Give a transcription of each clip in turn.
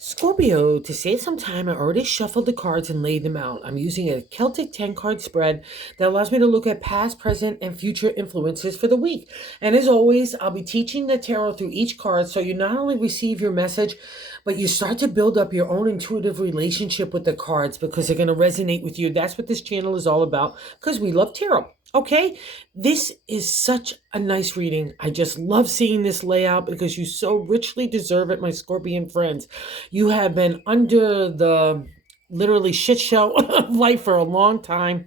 Scorpio, to save some time, I already shuffled the cards and laid them out. I'm using a Celtic 10 card spread that allows me to look at past, present, and future influences for the week. And as always, I'll be teaching the tarot through each card so you not only receive your message, but you start to build up your own intuitive relationship with the cards because they're going to resonate with you. That's what this channel is all about because we love tarot. Okay, this is such a nice reading. I just love seeing this layout because you so richly deserve it, my Scorpion friends. You have been under the literally shit show of life for a long time,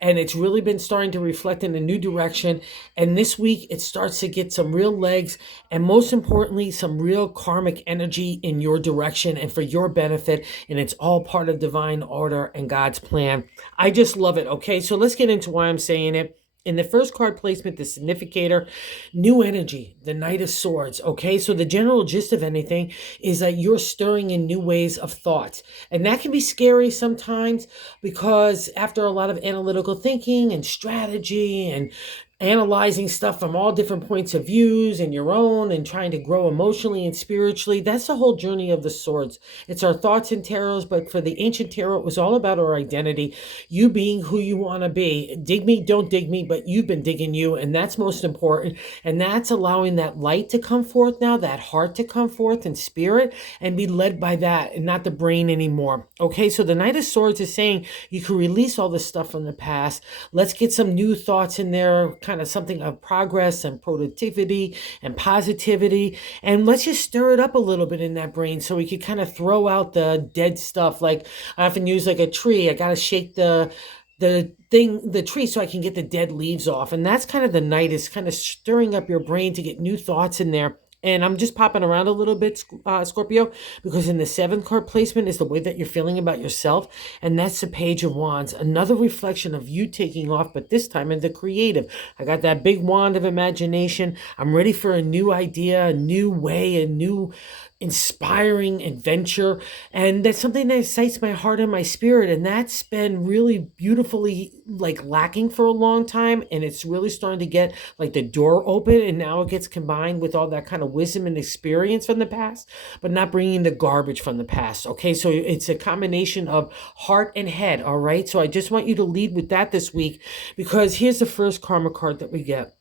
and it's really been starting to reflect in a new direction. And this week, it starts to get some real legs, and most importantly, some real karmic energy in your direction and for your benefit. And it's all part of divine order and God's plan. I just love it. Okay, so let's get into why I'm saying it. In the first card placement, the significator, new energy, the Knight of Swords. Okay, so the general gist of anything is that you're stirring in new ways of thought. And that can be scary sometimes because after a lot of analytical thinking and strategy and analyzing stuff from all different points of views and your own and trying to grow emotionally and spiritually, that's the whole journey of the swords. It's our thoughts and tarots, but for the ancient tarot, it was all about our identity, you being who you want to be. Dig me, don't dig me, but you've been digging you, and that's most important. And that's allowing that light to come forth now, that heart to come forth in spirit and be led by that and not the brain anymore. Okay, so the Knight of Swords is saying you can release all this stuff from the past. Let's get some new thoughts in there, kind of something of progress and productivity and positivity. And let's just stir it up a little bit in that brain so we can kind of throw out the dead stuff. Like I often use like a tree. I got to shake the tree so I can get the dead leaves off. And that's kind of the night, is kind of stirring up your brain to get new thoughts in there. And I'm just popping around a little bit, Scorpio, because in the seventh card placement is the way that you're feeling about yourself. And that's the Page of Wands, another reflection of you taking off, but this time in the creative. I got that big wand of imagination. I'm ready for a new idea, a new way, a new inspiring adventure. And that's something that excites my heart and my spirit. And that's been really beautifully like lacking for a long time. And it's really starting to get like the door open. And now it gets combined with all that kind of wisdom and experience from the past, but not bringing the garbage from the past. Okay. So it's a combination of heart and head. All right. So I just want you to lead with that this week, because here's the first karma card that we get.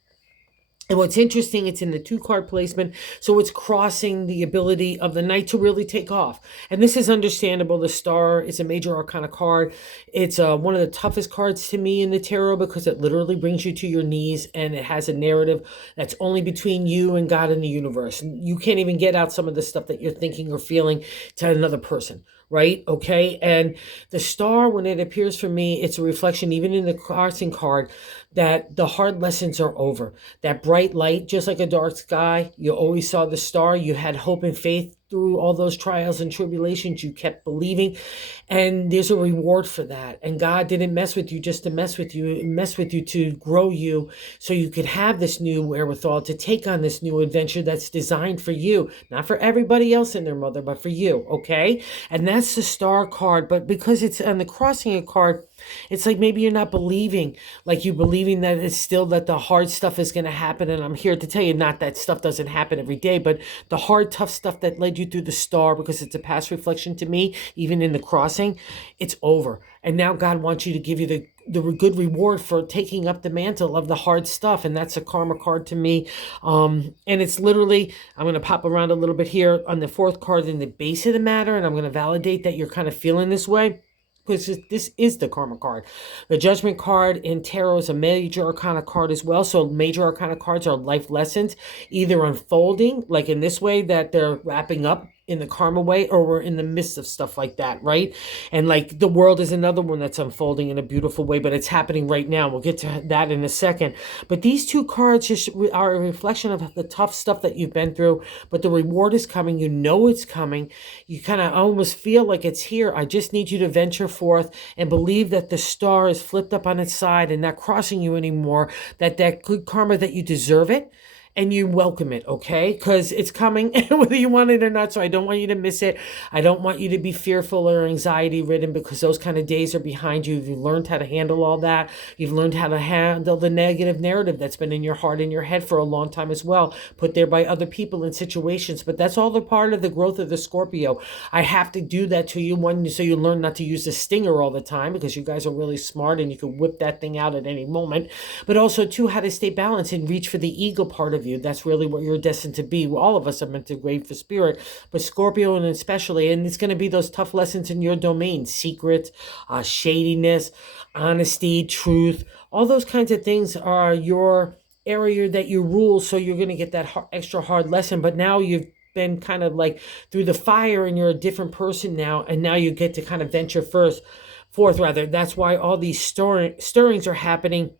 And what's interesting, it's in the two card placement. So it's crossing the ability of the knight to really take off. And this is understandable. The star is a major arcana card. It's one of the toughest cards to me in the tarot because it literally brings you to your knees, and it has a narrative that's only between you and God and the universe. You can't even get out some of the stuff that you're thinking or feeling to another person. Right? Okay. And the star, when it appears for me, it's a reflection, even in the crossing card, that the hard lessons are over. That bright light, just like a dark sky, you always saw the star. You had hope and faith through all those trials and tribulations. You kept believing, and there's a reward for that. And God didn't mess with you just to mess with you, mess with you to grow you so you could have this new wherewithal to take on this new adventure that's designed for you, not for everybody else and their mother, but for you. Okay. And that's the star card. But because it's on the crossing card, it's like maybe you're not believing, like you believing that it's still that the hard stuff is going to happen. And I'm here to tell you, not that stuff doesn't happen every day, but the hard, tough stuff that led you through the star, because it's a past reflection to me, even in the crossing, it's over. And now God wants you to give you the good reward for taking up the mantle of the hard stuff. And that's a karma card to me. And it's literally, I'm going to pop around a little bit here on the fourth card in the base of the matter. And I'm going to validate that you're kind of feeling this way, because this is the karma card. The judgment card in tarot is a major arcana card as well. So major arcana cards are life lessons, either unfolding, like in this way, that they're wrapping up in the karma way, or we're in the midst of stuff like that, right? And like the world is another one that's unfolding in a beautiful way, but it's happening right now. We'll get to that in a second. But these two cards just are a reflection of the tough stuff that you've been through, but the reward is coming. You know it's coming. You kind of almost feel like it's here. I just need you to venture forth and believe that the star is flipped up on its side and not crossing you anymore, that good karma, that you deserve it. and you welcome it, okay? Because it's coming whether you want it or not. So I don't want you to miss it. I don't want you to be fearful or anxiety ridden, because those kind of days are behind you. You've learned how to handle all that. You've learned how to handle the negative narrative that's been in your heart and your head for a long time as well, put there by other people and situations. But that's all the part of the growth of the Scorpio. I have to do that to you, one, so you learn not to use the stinger all the time, because you guys are really smart and you can whip that thing out at any moment. But also, two, how to stay balanced and reach for the ego part of you. That's really what you're destined to be. All of us are meant to grade for spirit, but Scorpio and especially, and it's going to be those tough lessons in your domain: secrets, shadiness, honesty, truth. All those kinds of things are your area that you rule. So you're going to get that extra hard lesson. But now you've been kind of like through the fire and you're a different person now. And now you get to kind of venture forth rather. That's why all these stirrings are happening.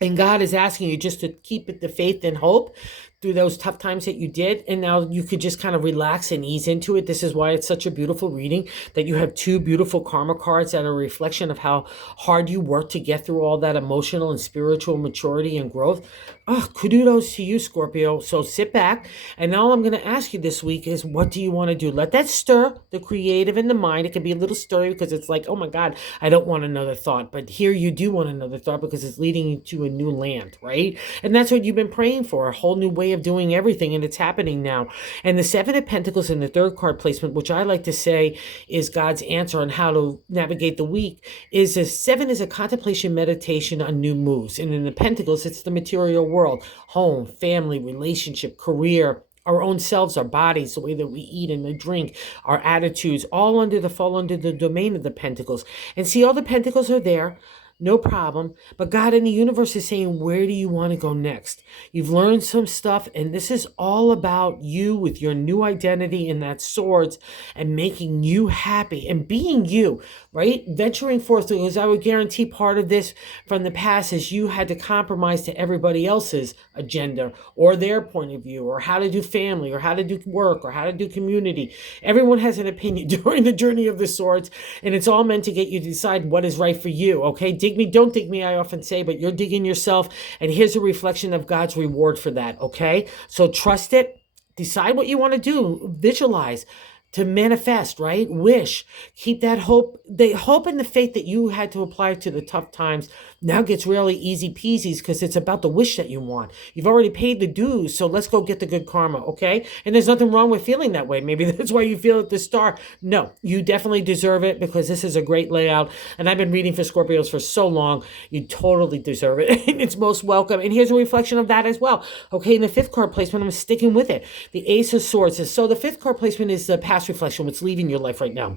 And God is asking you just to keep it the faith and hope through those tough times that you did. And now you could just kind of relax and ease into it. This is why it's such a beautiful reading, that you have two beautiful karma cards that are a reflection of how hard you worked to get through all that emotional and spiritual maturity and growth. Oh, kudos to you, Scorpio. So sit back. And all I'm going to ask you this week is, what do you want to do? Let that stir the creative in the mind. It can be a little stirring because it's like, oh my God, I don't want another thought. But here you do want another thought, because it's leading you to a new land, right? And that's what you've been praying for, a whole new way of doing everything. And it's happening now. And the Seven of Pentacles in the third card placement, which I like to say is God's answer on how to navigate the week, is a seven is a contemplation meditation on new moves. And in the Pentacles, it's the material world: home, family, relationship, career, our own selves, our bodies, the way that we eat and drink, our attitudes, all fall under the domain of the Pentacles. And see, all the Pentacles are there. No problem. But God in the universe is saying, where do you want to go next? You've learned some stuff, and this is all about you with your new identity in that swords, and making you happy and being you, right? Venturing forth, because I would guarantee part of this from the past is you had to compromise to everybody else's agenda or their point of view, or how to do family, or how to do work, or how to do community. Everyone has an opinion during the journey of the swords, and it's all meant to get you to decide what is right for you, okay? Dig me, don't dig me, I often say, but you're digging yourself, and here's a reflection of God's reward for that, okay? So trust it, decide what you want to do, visualize, to manifest, right? Wish, keep that hope, the hope and the faith that you had to apply to the tough times now gets really easy peasies, because it's about the wish that you want. You've already paid the dues, so let's go get the good karma, okay? And there's nothing wrong with feeling that way. Maybe that's why you feel at the start. No, you definitely deserve it, because this is a great layout. And I've been reading for Scorpios for so long. You totally deserve it. And it's most welcome. And here's a reflection of that as well. Okay, in the fifth card placement, I'm sticking with it. The Ace of Swords. So the fifth card placement is the past reflection, what's leaving your life right now,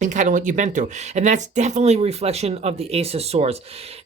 and kind of what you've been through. And that's definitely a reflection of the Ace of Swords.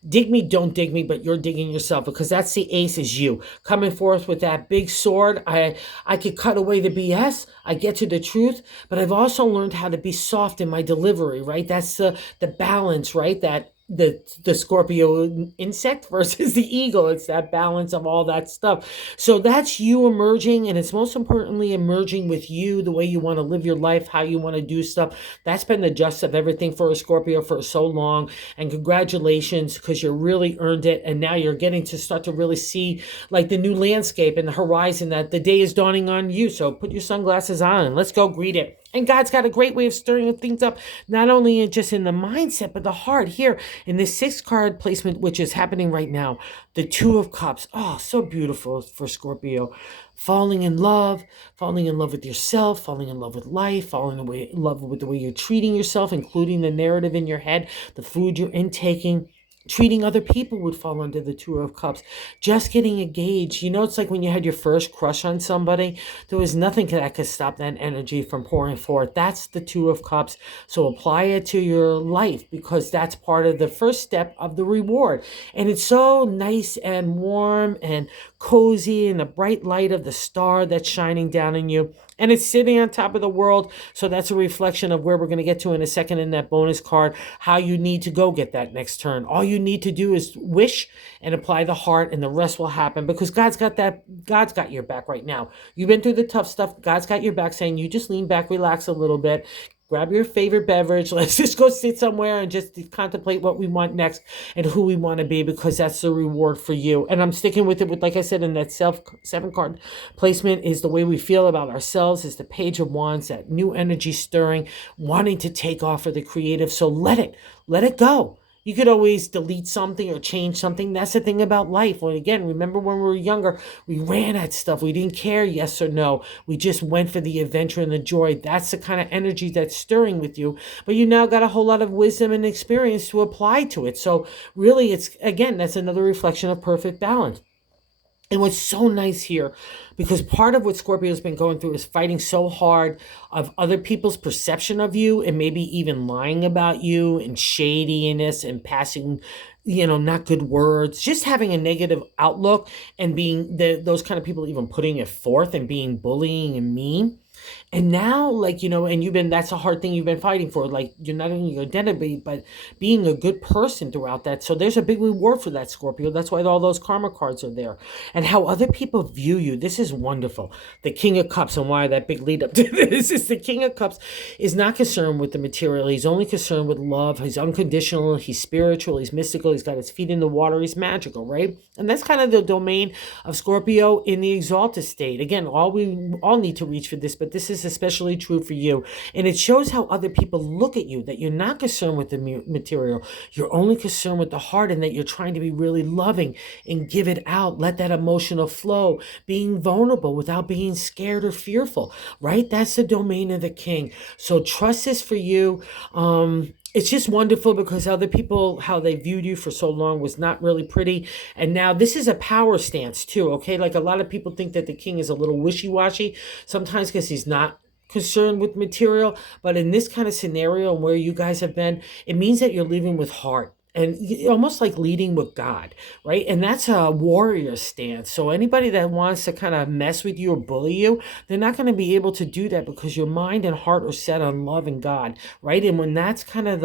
Dig me, don't dig me, but you're digging yourself, because that's the ace, is you. Coming forth with that big sword. I could cut away the BS. I get to the truth, but I've also learned how to be soft in my delivery, right? That's the balance, right? That the Scorpio insect versus the eagle. It's that balance of all that stuff. So that's you emerging, and it's most importantly emerging with you, the way you want to live your life, how you want to do stuff. That's been the gist of everything for a Scorpio for so long. And congratulations, because you really earned it. And now you're getting to start to really see like the new landscape and the horizon, that the day is dawning on you. So put your sunglasses on and let's go greet it. And God's got a great way of stirring things up, not only just in the mindset, but the heart. Here in this sixth card placement, which is happening right now, the Two of Cups. Oh, so beautiful for Scorpio. Falling in love with yourself, falling in love with life, falling in love with the way you're treating yourself, including the narrative in your head, the food you're intaking. Treating other people would fall under the Two of Cups. Just getting engaged. You know, it's like when you had your first crush on somebody. There was nothing that could stop that energy from pouring forth. That's the Two of Cups. So apply it to your life, because that's part of the first step of the reward. And it's so nice and warm and cozy, and the bright light of the star that's shining down on you. And it's sitting on top of the world. So that's a reflection of where we're going to get to in a second in that bonus card, how you need to go get that next turn. All you need to do is wish and apply the heart, and the rest will happen, because God's got your back right now. You've been through the tough stuff. God's got your back, saying you just lean back, relax a little bit, grab your favorite beverage. Let's just go sit somewhere and just contemplate what we want next and who we want to be, because that's the reward for you. And I'm sticking with it with, like I said, in that self seven card placement is the way we feel about ourselves, is the Page of Wands, that new energy stirring, wanting to take off for the creative. So let it go. You could always delete something or change something. That's the thing about life. Well, again, remember when we were younger, we ran at stuff. We didn't care yes or no. We just went for the adventure and the joy. That's the kind of energy that's stirring with you. But you now got a whole lot of wisdom and experience to apply to it. So really, it's, again, that's another reflection of perfect balance. And what's so nice here, because part of what Scorpio's been going through is fighting so hard of other people's perception of you, and maybe even lying about you and shadiness and passing, not good words, just having a negative outlook, and being those kind of people even putting it forth and being bullying and mean. And now, like, and that's a hard thing you've been fighting for. Like, you're not only your identity, but being a good person throughout that. So there's a big reward for that, Scorpio. That's why all those karma cards are there. And how other people view you. This is wonderful. The King of Cups, and why that big lead up to this is the King of Cups is not concerned with the material. He's only concerned with love. He's unconditional. He's spiritual. He's mystical. He's got his feet in the water. He's magical, right? And that's kind of the domain of Scorpio in the exalted state. Again, we all need to reach for this, but this is especially true for you. And it shows how other people look at you, that you're not concerned with the material. You're only concerned with the heart, and that you're trying to be really loving and give it out. Let that emotional flow, being vulnerable without being scared or fearful, right? That's the domain of the king. So trust this for you. It's just wonderful, because other people, how they viewed you for so long was not really pretty. And now this is a power stance too, okay? Like, a lot of people think that the king is a little wishy-washy sometimes because he's not concerned with material. But in this kind of scenario and where you guys have been, it means that you're leaving with heart. And almost like leading with God, right? And that's a warrior stance. So anybody that wants to kind of mess with you or bully you, they're not going to be able to do that, because your mind and heart are set on love and God, right? And when that's kind of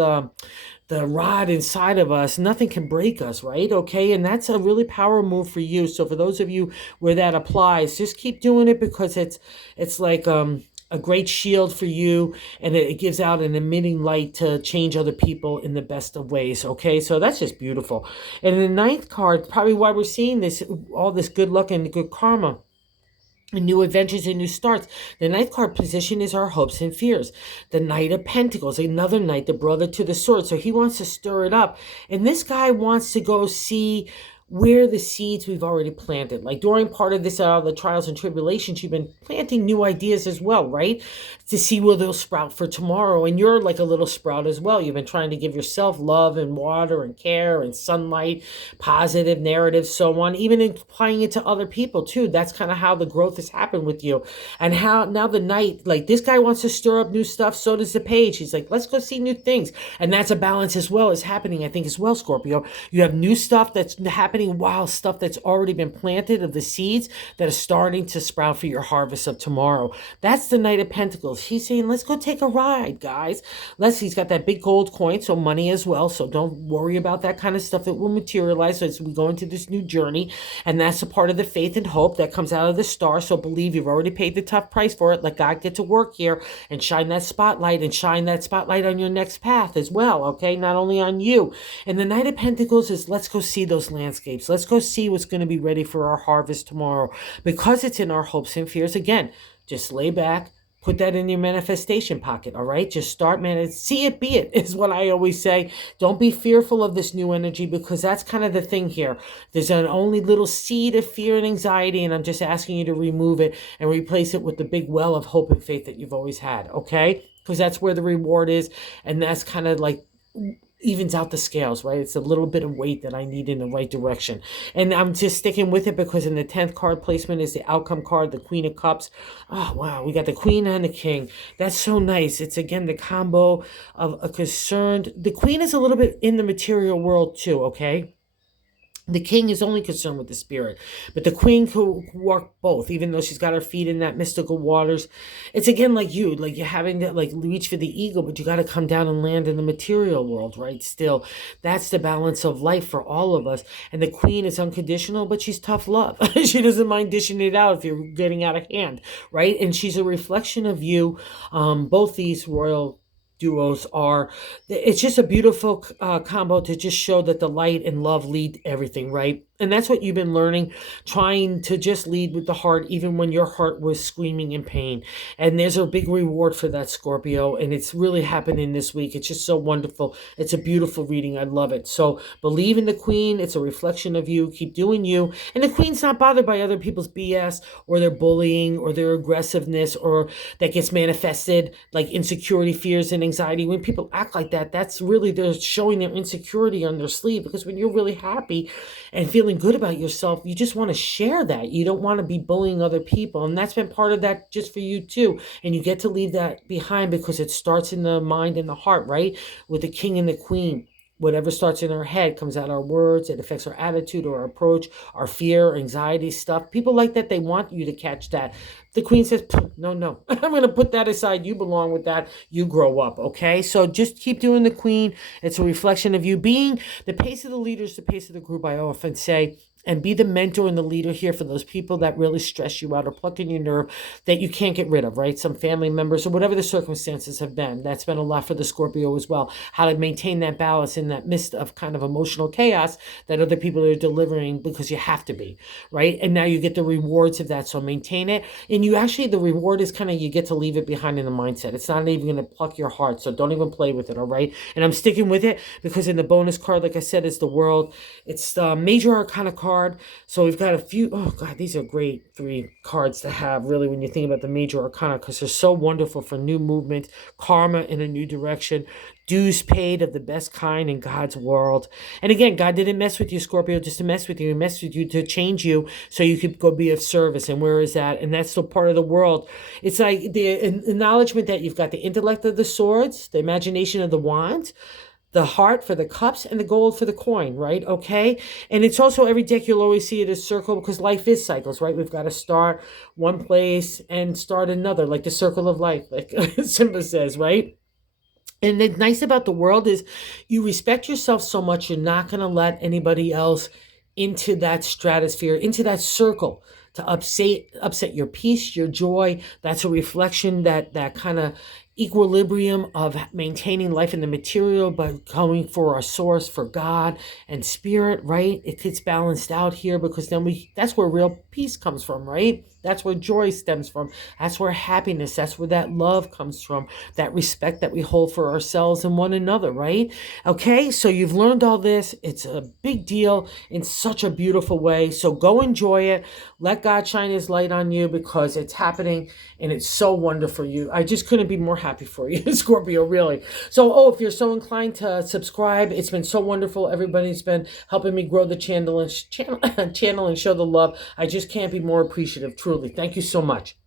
the rod inside of us, nothing can break us, right? Okay, and that's a really power move for you. So for those of you where that applies, just keep doing it, because it's like a great shield for you, and it gives out an emitting light to change other people in the best of ways. Okay, so that's just beautiful. And the ninth card, probably why we're seeing this, all this good luck and good karma and new adventures and new starts. The ninth card position is our hopes and fears. The Knight of Pentacles, another knight, the brother to the sword. So he wants to stir it up. And this guy wants to go see where the seeds we've already planted. Like, during part of this, the trials and tribulations, you've been planting new ideas as well, right? To see where they'll sprout for tomorrow. And you're like a little sprout as well. You've been trying to give yourself love and water and care and sunlight, positive narratives, so on, even applying it to other people too. That's kind of how the growth has happened with you. And how now the knight, like, this guy wants to stir up new stuff. So does the page. He's like, let's go see new things. And that's a balance as well, is happening, I think, as well, Scorpio. You have new stuff that's happening, wow, stuff that's already been planted, of the seeds that are starting to sprout for your harvest of tomorrow. That's the Knight of Pentacles. He's saying, let's go take a ride, guys. He's got that big gold coin, so money as well. So don't worry about that kind of stuff. It will materialize as we go into this new journey. And that's a part of the faith and hope that comes out of the star. So believe you've already paid the tough price for it. Let God get to work here and shine that spotlight, on your next path as well, okay? Not only on you. And the Knight of Pentacles is, let's go see those landscapes. Let's go see what's going to be ready for our harvest tomorrow, because it's in our hopes and fears. Again, just lay back, put that in your manifestation pocket, all right? Just start, see it, be it, is what I always say. Don't be fearful of this new energy, because that's kind of the thing here. There's an only little seed of fear and anxiety, and I'm just asking you to remove it and replace it with the big well of hope and faith that you've always had, okay? Because that's where the reward is, and that's kind of like evens out the scales, right? It's a little bit of weight that I need in the right direction. And I'm just sticking with it, because in the 10th card placement is the outcome card, the Queen of Cups. Oh, wow. We got the Queen and the King. That's so nice. It's, again, the combo of a concerned... The Queen is a little bit in the material world too, okay? The king is only concerned with the spirit, but the queen could work both, even though she's got her feet in that mystical waters. It's, again, like you're having to reach for the ego, but you got to come down and land in the material world, right? Still, that's the balance of life for all of us. And the queen is unconditional, but she's tough love. She doesn't mind dishing it out if you're getting out of hand, right? And she's a reflection of you. Both these royal duos are. It's just a beautiful combo to just show that the light and love lead everything, right? And that's what you've been learning, trying to just lead with the heart, even when your heart was screaming in pain. And there's a big reward for that, Scorpio. And it's really happening this week. It's just so wonderful. It's a beautiful reading. I love it. So believe in the queen. It's a reflection of you. Keep doing you. And the queen's not bothered by other people's BS or their bullying or their aggressiveness, or that gets manifested like insecurity, fears, and anxiety. When people act like that, that's really, they're showing their insecurity on their sleeve. Because when you're really happy and feeling good about yourself, you just want to share that. You don't want to be bullying other people. And that's been part of that just for you too. And you get to leave that behind because it starts in the mind and the heart, right? With the king and the queen. Whatever starts in our head comes out our words. It affects our attitude or our approach, our fear, anxiety stuff. People like that, they want you to catch that. The queen says, no, no, I'm going to put that aside. You belong with that. You grow up, okay? So just keep doing the queen. It's a reflection of you being the pace of the leader is the pace of the group, I often say. And be the mentor and the leader here for those people that really stress you out or pluck in your nerve that you can't get rid of, right? Some family members or whatever the circumstances have been. That's been a lot for the Scorpio as well. How to maintain that balance in that midst of kind of emotional chaos that other people are delivering because you have to be, right? And now you get the rewards of that. So maintain it. And you actually, the reward is kind of, you get to leave it behind in the mindset. It's not even going to pluck your heart. So don't even play with it, all right? And I'm sticking with it because in the bonus card, like I said, is the world. It's the major arcana card. So we've got a few, oh God, these are great 3 cards to have, really, when you think about the major arcana, because they're so wonderful for new movement, karma in a new direction, dues paid of the best kind in God's world. And again, God didn't mess with you, Scorpio, just to mess with you. He messed with you to change you so you could go be of service. And where is that? And that's still part of the world. It's like the acknowledgement that you've got the intellect of the swords, the imagination of the wands, the heart for the cups, and the gold for the coin, right? Okay. And it's also every deck you'll always see it as circle because life is cycles, right? We've got to start one place and start another, like the circle of life, like Simba says, right? And the nice about the world is you respect yourself so much, you're not going to let anybody else into that stratosphere, into that circle to upset your peace, your joy. That's a reflection that kind of equilibrium of maintaining life in the material, but going for our source, for God and spirit, right? It gets balanced out here because then that's where real peace comes from, right? That's where joy stems from. That's where happiness, that's where that love comes from, that respect that we hold for ourselves and one another, right? Okay, so you've learned all this. It's a big deal in such a beautiful way. So go enjoy it. Let God shine his light on you because it's happening and it's so wonderful for you. I just couldn't be more happy for you, Scorpio, really. So, if you're so inclined to subscribe, it's been so wonderful. Everybody's been helping me grow the channel and show the love. I just can't be more appreciative, truly. Thank you so much.